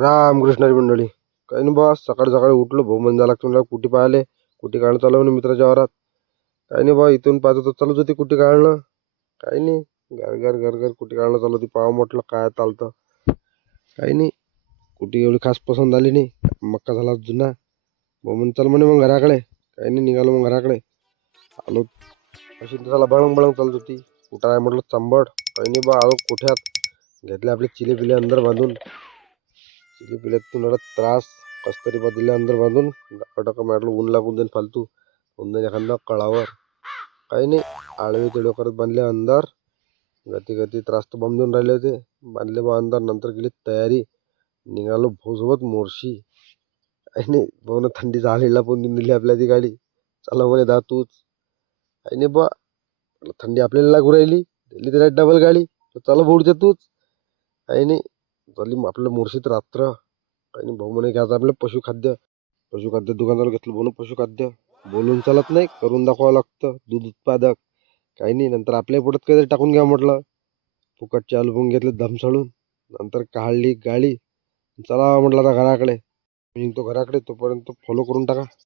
रामकृष्णाची मंडळी. काही नाही बा, सकाळी सकाळी उठलो, भाऊ म्हणजे लागतो मला कुटी पाहिले. कुटी काढणं चालू म्हणे मित्राच्या वावरात. काही नाही बा, इथून पाहतो तर चालूच होती कुटी काढणं. काही नाही, घर घर घर घर कुटी काढणं चालू होती. पाव म्हटलं काय चालतं. काही नाही, कुटी एवढी खास पसंत आली नाही. मक्का झाला जुना. भाऊ म्हणे चल म्हणे मग घराकडे. काही नाही, निघालो मग घराकडे. आलो अशी त्याला बळंग बळंग चालत होती. कुठं आहे म्हटलं चांबड. काही नाही बा, आलो कोठ्यात. घेतले आपले चिले पिले अंदर बांधून. चिले पिल्यातून एवढा त्रास. कस तरी बा दिले अंदर बांधून. डाका मारलो, ऊन लागून देईन फालतू. ऊन देईन एखादा कळावर. काही नाही, आळवे तिडवे करत बांधले अंदर. गती गती त्रास तर बांधून राहिले होते. बांधले बा अंदर. नंतर केली तयारी. निघालो भाऊसोबत मोर्शी. काही नाही, भाऊन थंडीचा हाल पण देऊन दिली आपल्या ती गाडी. चला म्हणे दा तूच. काही नाही बा, थंडी आपल्याला लागू राहिली. दिली त्याला डबल गाडी. चला भाऊच्या तूच. काही नाही, झाली आपल्या मोर्शीत रात्र. काही नाही, भाऊ म्हणे की आता आपलं पशुखाद्य दुकानाला घेतलं. बोलून पशुखाद्य बोलून चालत नाही, करून दाखवावं लागतं. दूध उत्पादक. काही नाही, नंतर आपल्या पोटात काहीतरी टाकून घ्या म्हटलं. फुकटचे आलू पण घेतले धमसळून. नंतर काढली गाडी. चला म्हटलं आता घराकडे. मी तो घराकडे, तोपर्यंत फॉलो करून टाका.